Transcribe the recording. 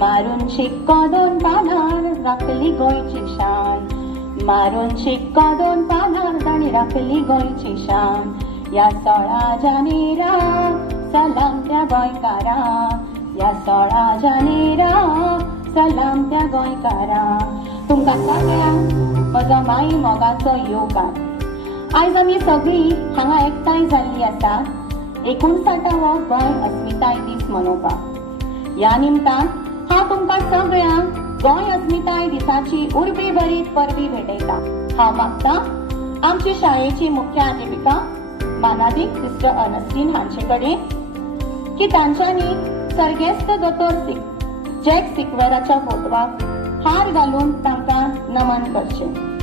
मारून शिक्को 2 पानार राखली गोंयची शान. मारून शिक्को 2 पानार ताणी राखली गोंयची शान. या 16 जानेराक सलाम त्या गोंयकारांक. या 16 जानेराक सलाम त्या गोंयकारांक. तुमकां सगळ्यांक म्हजो माई मोगाचो योगार. आयज आमी सगळीं हांगा एकठांय जाल्लीं आसा 59वो गोंय अस्मिताय दीस मनोवपाक. ह्या निमतान हांव तुमकां सगळ्यांक गोंय अस्मिताय दिसाची उर्बे भरीत परबी भेटयता. हांव मागतां आमची शाळेची मुख्याध्यापिका मानादीक सिस्टर अनस्टीन हांचे कडेन की तांच्यांनी सर्गेस्त दोतोर जॅक सिक्वेराच्या फोटवाक हार घालून तांकां नमन करचें.